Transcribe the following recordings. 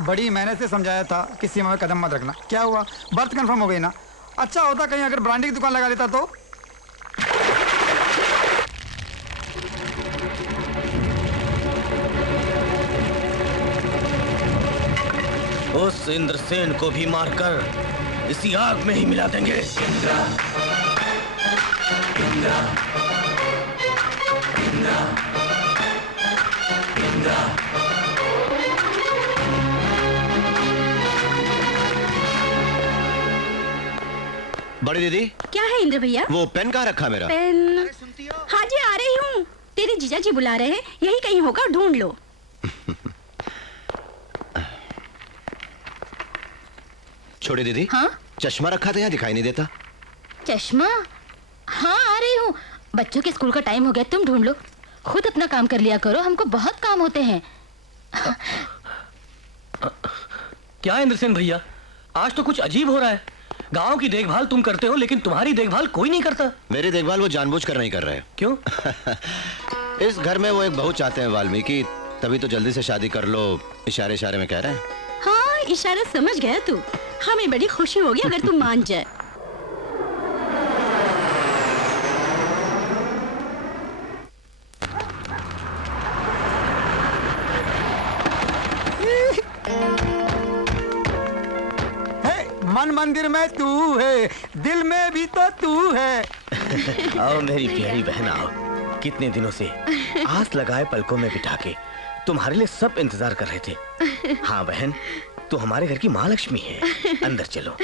बड़ी मेहनत से समझाया था कि सीमा में कदम मत रखना। क्या हुआ, बर्थ कंफर्म हो गई ना। अच्छा होता कहीं अगर ब्रांडी की दुकान लगा लेता तो। उस इंद्रसेन को भी मारकर इसी आग में ही मिला देंगे। इंद्रा, इंद्रा, इंद्रा, इंद्रा। बड़ी दीदी, क्या है इंद्र भैया? वो पेन कहाँ रखा मेरा? पेन? हाँ जी आ रही हूँ। तेरे जीजा जी बुला रहे हैं, यही कहीं होगा, ढूंढ लो। छोटी दीदी। हाँ? चश्मा रखा था, यहाँ दिखाई नहीं देता। चश्मा? हाँ आ रही हूँ। बच्चों के स्कूल का टाइम हो गया, तुम ढूंढ लो। खुद अपना काम कर लिया करो, हमको बहुत काम होते हैं। क्या इंद्रसेन भैया, आज तो कुछ अजीब हो रहा है। गांव की देखभाल तुम करते हो, लेकिन तुम्हारी देखभाल कोई नहीं करता। मेरी देखभाल वो जानबूझकर नहीं कर रहे। क्यों? इस घर में वो एक बहू चाहते हैं वाल्मीकि, तभी तो जल्दी से शादी कर लो, इशारे इशारे में कह रहे हैं। हाँ इशारा समझ गया तू। हमें बड़ी खुशी होगी अगर तुम मान जाए। मन मंदिर में तू है, दिल में भी तो तू है। आओ मेरी प्यारी बहन आओ। कितने दिनों से आस लगाए पलकों में बिठा के तुम्हारे लिए सब इंतजार कर रहे थे। हाँ बहन, तू हमारे घर की महालक्ष्मी है। अंदर चलो।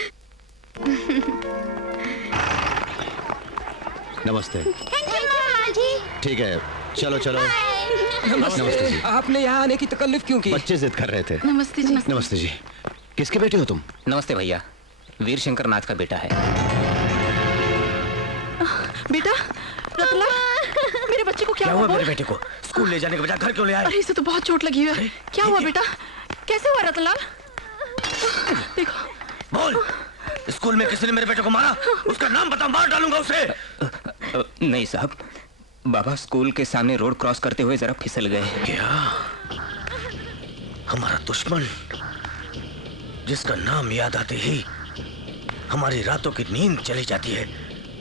नमस्ते। जी। ठीक है, चलो चलो। नमस्ते जी। आपने यहाँ आने की तकल्लुफ क्यों की? बच्चे जिद कर रहे थे। नमस्ते जी। नमस्ते जी। किसके बेटे हो तुम? नमस्ते भैया, वीर शंकर नाथ का बेटा है। बेटा रत्ना, मेरे बच्चे को क्या हुआ? मेरे बेटे को स्कूल ले जाने के बजाय घर क्यों ले आए? अरे इसे तो बहुत चोट लगी है। क्या हुआ बेटा, कैसे हुआ रतनलाल? देखो। बोल, स्कूल में किसी ने मेरे बेटे को मारा? उसका नाम बता, मार डालूंगा उसे। नहीं साहब, बाबा स्कूल के सामने रोड क्रॉस करते हुए जरा फिसल गए। क्या? हमारा दुश्मन, जिसका नाम याद आते ही हमारी रातों की नींद चली जाती है,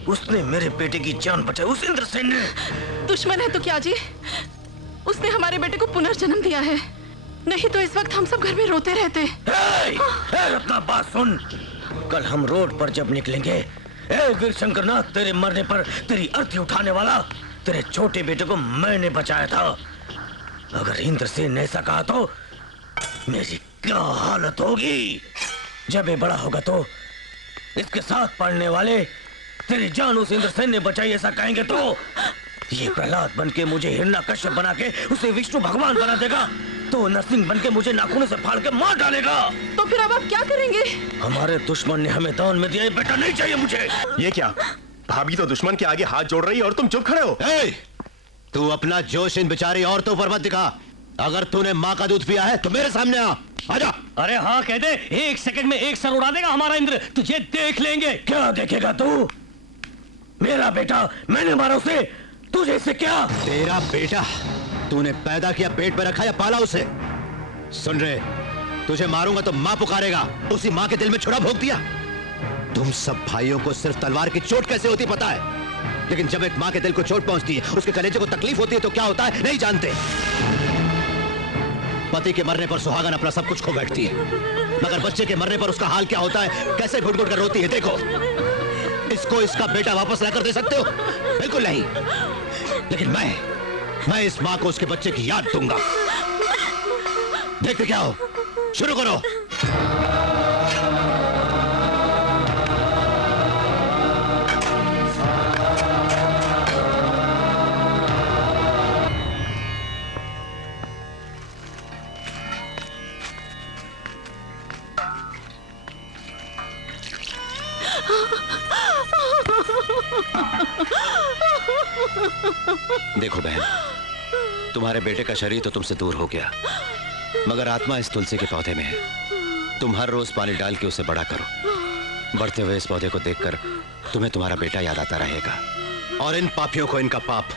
उसने मेरे बेटे की जान बचाई। उस इंद्रसेन ने। दुश्मन है तो क्या जी, उसने हमारे बेटे को पुनर्जन्म दिया है, नहीं तो इस वक्त हम सब घर में रोते रहते। रत्ना बात सुन, कल हम रोड पर जब निकलेंगे, वीर शंकरनाथ, तेरे मरने पर तेरी अर्थी उठाने वाला तेरे छोटे बेटे को मैंने बचाया था। अगर इंद्रसेन ने ऐसा कहा तो मेरी क्या हालत होगी? जब ये बड़ा होगा तो इसके साथ पढ़ने वाले तेरी जान उस इंद्रसेन ने बचाई ऐसा कहेंगे तो ये प्रहलाद बनके मुझे हिरण्यकश्यप बना के उसे विष्णु भगवान बना देगा, तो नरसिंह बनके मुझे नाखूनों से फाड़ के मार डालेगा। तो फिर अब आप क्या करेंगे? हमारे दुश्मन ने हमें दान में दिया, बेटा नहीं चाहिए मुझे। ये क्या? भाभी तो दुश्मन के आगे हाथ जोड़ रही है और तुम चुप खड़े हो। तू अपना जोश इन बेचारी औरतों पर मत दिखा। अगर तूने माँ का दूध पिया है तो मेरे सामने आजा। अरे हाँ कह दे, एक सेकंड में एक सर उड़ा देगा हमारा इंद्र, तुझे देख लेंगे। क्या देखेगा तू? मेरा बेटा, मैंने मारा उसे, तुझे इससे क्या? तेरा बेटा तूने पैदा किया, पेट पे रखा या पाला उसे? सुन रहे, तुझे मारूंगा तो माँ पुकारेगा, उसी माँ के दिल में छुरा भोंक दिया। तुम सब भाइयों को सिर्फ तलवार की चोट कैसे होती पता है, लेकिन जब एक माँ के दिल को चोट पहुंचती है, उसके कलेजे को तकलीफ होती है तो क्या होता है नहीं जानते। पति के मरने पर सुहागन अपना सब कुछ खो बैठती है, मगर बच्चे के मरने पर उसका हाल क्या होता है, कैसे घुट घुट कर रोती है। देखो, इसको इसका बेटा वापस लाकर दे सकते हो? बिल्कुल नहीं, लेकिन मैं इस माँ को उसके बच्चे की याद दूंगा। देखते क्या हो, शुरू करो। देखो बहन, तुम्हारे बेटे का शरीर तो तुमसे दूर हो गया, मगर आत्मा इस तुलसी के पौधे में है। तुम हर रोज पानी डाल के उसे बड़ा करो। बढ़ते हुए इस पौधे को देखकर तुम्हें तुम्हारा बेटा याद आता रहेगा, और इन पापियों को इनका पाप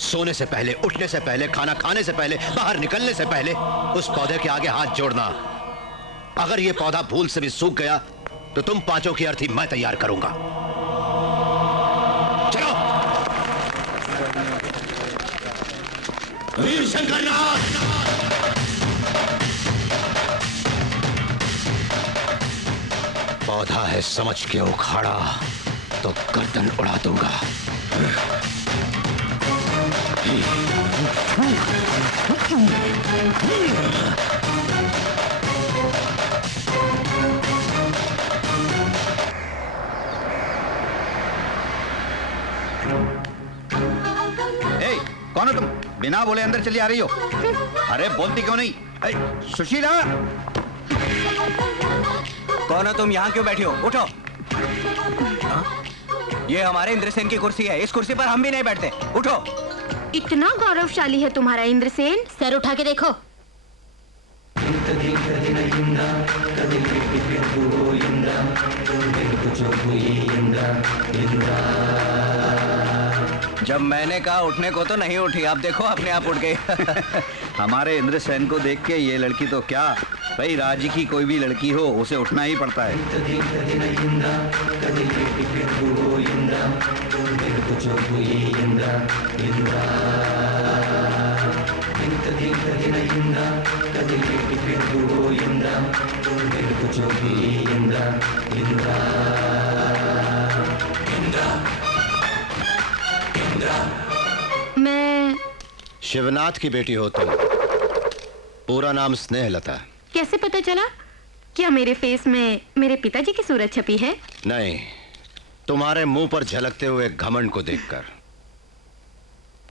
सोने से पहले, उठने से पहले, खाना खाने से पहले, बाहर निकलने से पहले उस पौधे के आगे हाथ जोड़ना। अगर यह पौधा भूल से भी सूख गया तो तुम पांचों की अर्थी मैं तैयार करूंगा। चलो। वीर शंकरनाथ। पौधा है समझ के उखाड़ा तो गर्दन उड़ा दूंगा। ए, कौन हो तुम? बिना बोले अंदर चली आ रही हो। अरे बोलती क्यों नहीं? सुशीला, कौन हो तुम? यहाँ क्यों बैठी हो? उठो। ये हमारे इंद्रसेन की कुर्सी है, इस कुर्सी पर हम भी नहीं बैठते। उठो। इतना गौरवशाली है तुम्हारा इंद्रसेन, सर उठा के देखो। जब मैंने कहा उठने को तो नहीं उठी, आप देखो अपने आप उठ गई। हमारे इंद्रसेन को देख के ये लड़की तो क्या, भाई राज्य की कोई भी लड़की हो उसे उठना ही पड़ता है। मैं शिवनाथ की बेटी हो तुम। पूरा नाम स्नेहलता। कैसे पता चला? क्या मेरे फेस में मेरे पिताजी की सूरत छपी है? नहीं, तुम्हारे मुंह पर झलकते हुए घमंड को देखकर।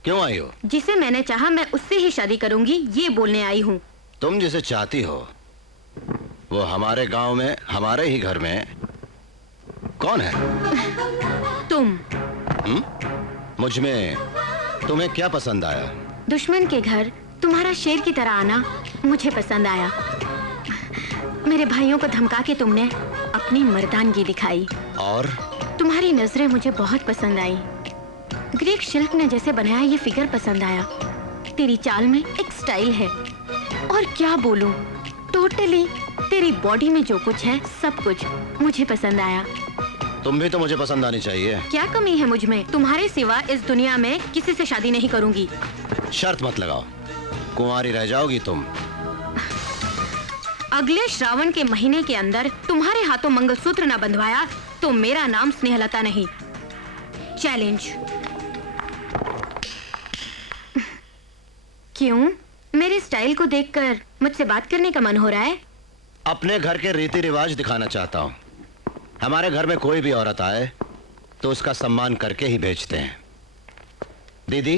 क्यों आई हो? जिसे मैंने चाहा मैं उससे ही शादी करूंगी, ये बोलने आई हूँ। तुम जिसे चाहती हो वो हमारे गांव में, हमारे ही घर में कौन है? तुम। मुझ में तुम्हें क्या पसंद आया? दुश्मन के घर तुम्हारा शेर की तरह आना मुझे पसंद आया। मेरे भाइयों को धमका के तुमने अपनी मर्दानगी दिखाई। और तुम्हारी नजरें मुझे बहुत पसंद आई। ग्रीक शिल्प ने जैसे बनाया ये फिगर पसंद आया। तेरी चाल में एक स्टाइल है। और क्या बोलूं, टोटली तेरी बॉडी में जो कुछ है सब कुछ मुझे पसंद आया। तुम भी तो मुझे पसंद आनी चाहिए। क्या कमी है मुझ में? तुम्हारे सिवा इस दुनिया में किसी से शादी नहीं करूंगी। शर्त मत लगाओ, कुंवारी रह जाओगी तुम। अगले श्रावण के महीने के अंदर तुम्हारे हाथों मंगलसूत्र न बंधवाया तो मेरा नाम स्नेहलता नहीं। चैलेंज। क्यों? मेरे स्टाइल को देखकर मुझसे बात करने का मन हो रहा है? अपने घर के रीति रिवाज दिखाना चाहता हूँ। हमारे घर में कोई भी औरत आए तो उसका सम्मान करके ही भेजते हैं। दीदी।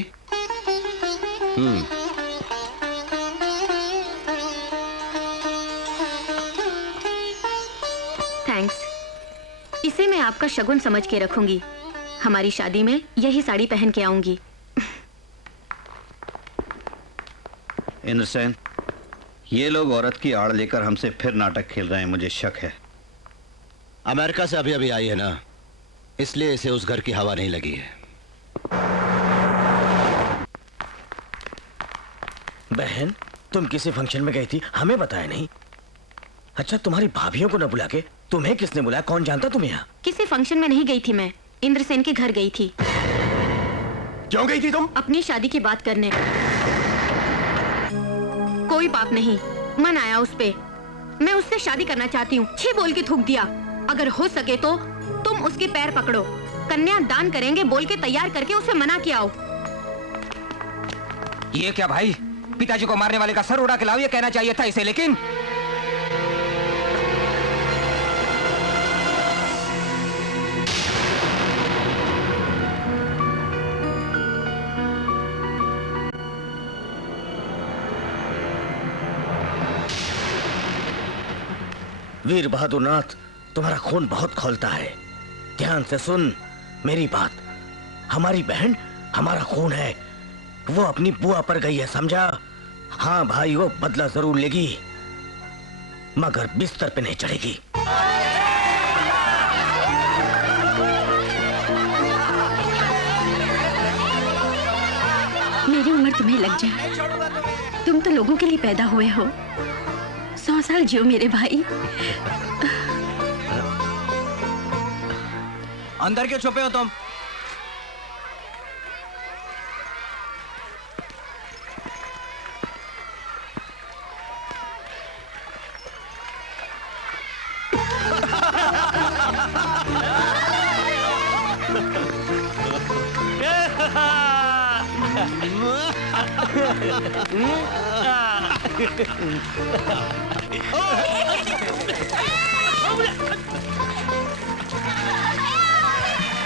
थैंक्स। इसे मैं आपका शगुन समझ के रखूंगी। हमारी शादी में यही साड़ी पहन के आऊंगी। इंद्रसेन, ये लोग औरत की आड़ लेकर हमसे फिर नाटक खेल रहे हैं, मुझे शक है। अमेरिका से अभी अभी आई है ना, इसलिए इसे उस घर की हवा नहीं लगी है। बहन, तुम किसी फंक्शन में गई थी, हमें बताया नहीं। अच्छा, तुम्हारी भाभियों को न बुला के तुम्हें किसने बुलाया? कौन जानता तुम्हें यहाँ? किसी फंक्शन में नहीं गई थी मैं, इंद्रसेन के घर गई थी। क्यों गई थी तुम? अपनी शादी की बात करने। कोई पाप नहीं, मन आया उस पे। मैं उससे शादी करना चाहती हूँ। छी बोल के थूक दिया। अगर हो सके तो तुम उसके पैर पकड़ो। कन्या दान करेंगे बोल के तैयार करके उसे मना के आओ। ये क्या भाई, पिताजी को मारने वाले का सर उड़ा के लाओ, ये कहना चाहिए था इसे। लेकिन वीर बहादुर नाथ, तुम्हारा खून बहुत खौलता है। ध्यान से सुन मेरी बात। हमारी बहन हमारा खून है। वो अपनी बुआ पर गई है, समझा? हाँ भाई, वो बदला जरूर लेगी, मगर बिस्तर पे नहीं चढ़ेगी। तुम्हें लग जाए। तुम तो लोगों के लिए पैदा हुए हो। 100 साल जियो मेरे भाई। अंदर क्यों छुपे हो तुम?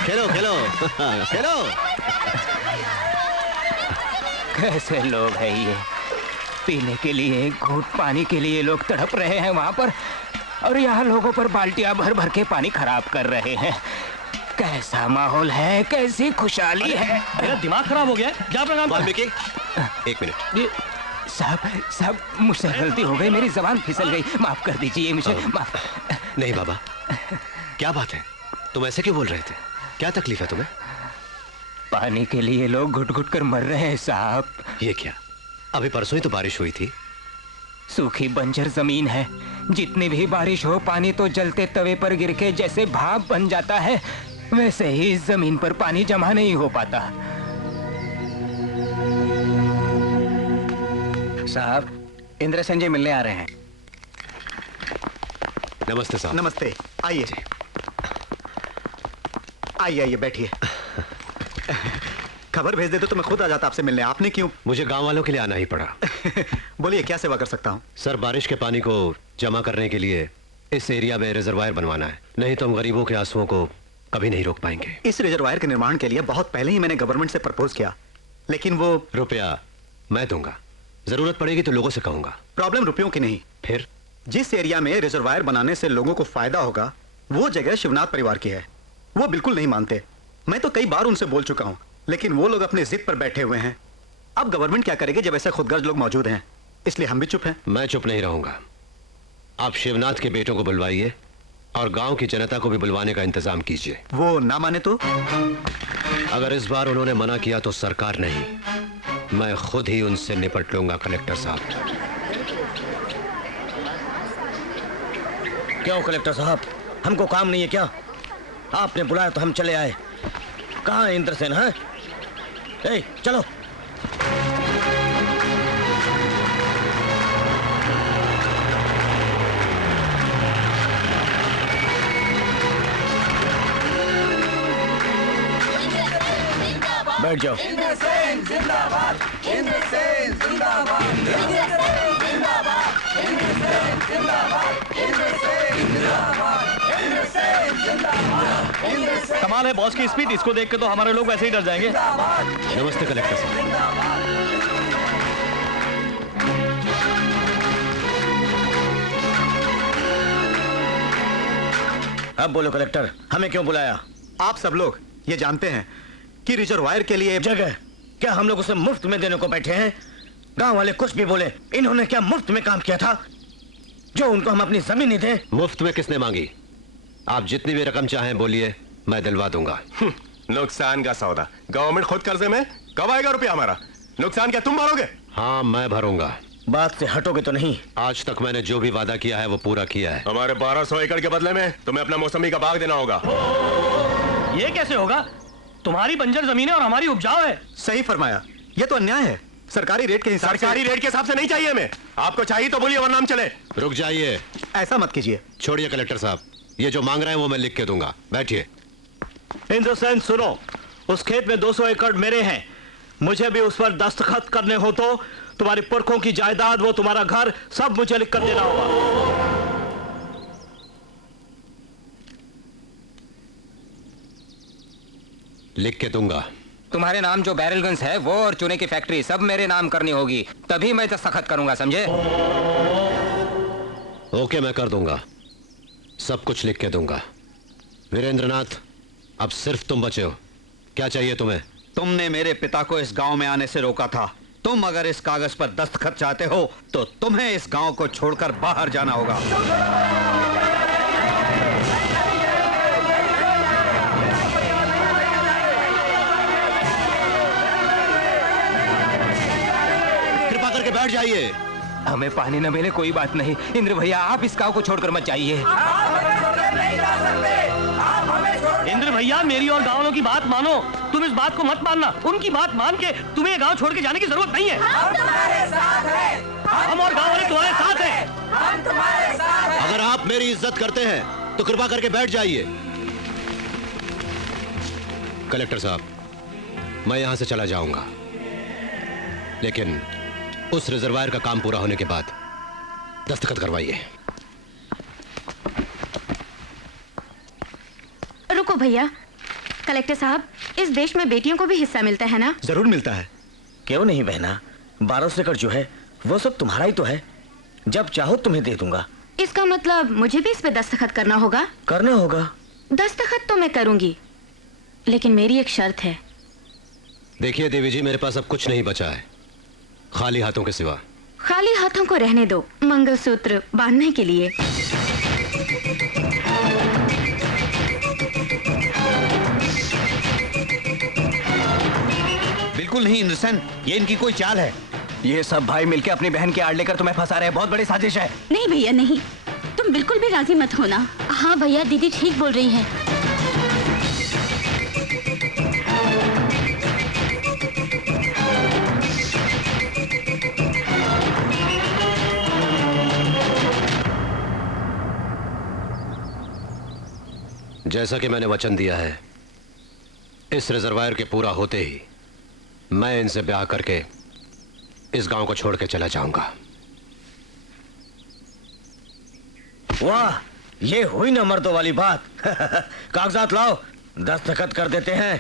खेलो खेलो खेलो। कैसे लोग हैं ये? पीने के लिए, एक घूंट पानी के लिए लोग तड़प रहे हैं वहां पर, और यहाँ लोगों पर बाल्टियां भर भर के पानी खराब कर रहे हैं। कैसा माहौल है, कैसी खुशहाली है। मेरा दिमाग खराब हो गया है। जा अपना काम कर। वाल्मीकि, एक मिनट। साहब मुझसे गलती हो गई, मेरी जबान फिसल गई, माफ कर दीजिए मुझे। माफ। नहीं बाबा, क्या बात है? तुम ऐसे क्यों बोल रहे थे? क्या तकलीफ है तुम्हें? पानी के लिए लोग घुट घुट कर मर रहे हैं साहब। ये क्या? अभी परसों ही तो बारिश हुई थी। सूखी बंजर जमीन है, जितनी भी बारिश हो पानी तो जलते तवे पर गिर के जैसे भाप बन जाता है, वैसे ही इस जमीन पर पानी जमा नहीं हो पाता। साहब, इंद्रसेन जी मिलने आ रहे हैं। नमस्ते साहब। नमस्ते, आइए आइए आइए बैठिए। खबर भेज दे तो मैं खुद आ जाता आपसे मिलने, आपने क्यों? मुझे गांव वालों के लिए आना ही पड़ा। बोलिए, क्या सेवा कर सकता हूँ? सर, बारिश के पानी को जमा करने के लिए इस एरिया में रिजर्वायर बनवाना है, नहीं तो हम गरीबों के आंसुओं को कभी नहीं रोक पाएंगे। इस रिजर्वायर के निर्माण के लिए बहुत पहले ही मैंने गवर्नमेंट से प्रपोज किया, लेकिन वो रुपया मैं दूंगा, जरूरत पड़ेगी तो लोगों से कहूंगा। प्रॉब्लम रुपयों की नहीं। फिर जिस एरिया में रिजर्वायर बनाने से लोगों को फायदा होगा, वो जगह शिवनाथ परिवार की है। वो बिल्कुल नहीं मानते। मैं तो कई बार उनसे बोल चुका हूं, लेकिन वो लोग अपने जिद पर बैठे हुए हैं। अब गवर्नमेंट क्या करेगी जब ऐसे खुदगर्ज लोग मौजूद हैं? इसलिए हम भी चुप हैं। मैं चुप नहीं रहूंगा। आप शिवनाथ के बेटों को बुलवाइए और गांव की जनता को भी बुलवाने का इंतजाम कीजिए। वो ना माने तो? अगर इस बार उन्होंने मना किया तो सरकार नहीं, मैं खुद ही उनसे निपट लूंगा। कलेक्टर साहब। क्यों कलेक्टर साहब, हमको काम नहीं है क्या? आपने बुलाया तो हम चले आए। कहाँ है इंद्रसेन? है चलो। बैठ जाओ। इंद्रसेन जिंदाबाद, इंद्रसेन जिंदाबाद, इंद्रसेन जिंदाबाद, इंद्रसेन जिंदाबाद, इंद्रसेन जिंदाबाद, इंद्रसेन जिंदाबाद, इंद्रसेन। कमाल है बॉस की स्पीड, इसको देख के तो हमारे लोग वैसे ही डर जाएंगे। नमस्ते कलेक्टर साहब। अब बोलो कलेक्टर, हमें क्यों बुलाया? आप सब लोग ये जानते हैं कि रिजर्वायर के लिए जगह क्या हम लोग उसे मुफ्त में देने को बैठे हैं? गांव वाले कुछ भी बोले, इन्होंने क्या मुफ्त में काम किया था जो उनको हम अपनी जमीन नहीं दे? मुफ्त में किसने मांगी? आप जितनी भी रकम चाहें बोलिए, मैं दिलवा दूंगा। नुकसान का सौदा। गवर्नमेंट खुद कर्जे में, कब आएगा रुपया हमारा? नुकसान क्या तुम भरोगे? हाँ, मैं भरूंगा। बात से हटोगे तो नहीं? आज तक मैंने जो भी वादा किया है वो पूरा किया है। हमारे 1200 एकड़ के बदले में तुम्हें अपना मौसमी का बाग देना होगा। ये कैसे होगा? तुम्हारी बंजर जमीन है और हमारी उपजाऊ है। सही फरमाया, ये तो अन्याय है। सरकारी रेट के हिसाब से। सरकारी रेट के हिसाब से नहीं चाहिए हमें। आपको चाहिए तो बोलिए वरना हम चले। रुक जाइए। ऐसा मत कीजिए। छोड़िए कलेक्टर साहब, ये जो मांग रहे हैं वो मैं लिख के दूंगा। बैठिए। इंद्रसेन सुनो, उस खेत में 200 एकड़ मेरे हैं। मुझे भी उस पर दस्तखत करने हो तो तुम्हारी पुरखों की जायदाद, वो तुम्हारा घर, सब मुझे लिख कर देना होगा। लिख के दूंगा। तुम्हारे नाम जो बैरलगंज है वो और चूने की फैक्ट्री सब मेरे नाम करनी होगी, तभी मैं दस्तखत करूंगा, समझे? ओके, मैं कर दूंगा। सब कुछ लिख के दूंगा। वीरेंद्रनाथ, अब सिर्फ तुम बचे हो। क्या चाहिए तुम्हें? तुमने मेरे पिता को इस गांव में आने से रोका था। तुम अगर इस कागज पर दस्तखत चाहते हो तो तुम्हें इस गांव को छोड़कर बाहर जाना होगा। करके बैठ जाइए। हमें पानी न मिले कोई बात नहीं, इंद्र भैया आप इस गांव को छोड़कर मत जाइए। इंद्र भैया मेरी और गाँव वालों की बात मानो, तुम इस बात को मत मानना। उनकी बात मान के तुम्हें गांव छोड़ के जाने की जरूरत नहीं है। हम तुम्हारे साथ हैं। हम और गाँव वाले तुम्हारे साथ हैं। हम तुम्हारे साथ हैं। अगर आप मेरी इज्जत करते हैं तो कृपा करके बैठ जाइए। कलेक्टर साहब, मैं यहां से चला जाऊंगा, लेकिन उस रिजर्वायर का काम पूरा होने के बाद दस्तखत करवाइए। रुको भैया, कलेक्टर साहब, इस देश में बेटियों को भी हिस्सा मिलता है ना? जरूर मिलता है। क्यों नहीं बहना, 1200 एकड़ जो है वो सब तुम्हारा ही तो है। जब चाहो तुम्हें दे दूंगा। इसका मतलब मुझे भी इस पे दस्तखत करना होगा? करना होगा। दस्तखत तो मैं करूंगी, लेकिन मेरी एक शर्त है। देखिए देवी जी, मेरे पास अब कुछ नहीं बचा है खाली हाथों के सिवा। खाली हाथों को रहने दो, मंगलसूत्र बांधने के लिए। बिल्कुल नहीं इंद्रसेन, ये इनकी कोई चाल है। ये सब भाई मिलके अपनी बहन की आड़ लेकर तुम्हें फंसा रहे हैं, बहुत बड़ी साजिश है। नहीं भैया नहीं, तुम बिल्कुल भी राजी मत होना। हाँ भैया, दीदी ठीक बोल रही है। जैसा कि मैंने वचन दिया है, इस रिजर्वायर के पूरा होते ही मैं इनसे ब्याह करके इस गांव को छोड़ के चला जाऊंगा। वाह, ये हुई ना मर्दों वाली बात। कागजात लाओ, दस्तखत कर देते हैं।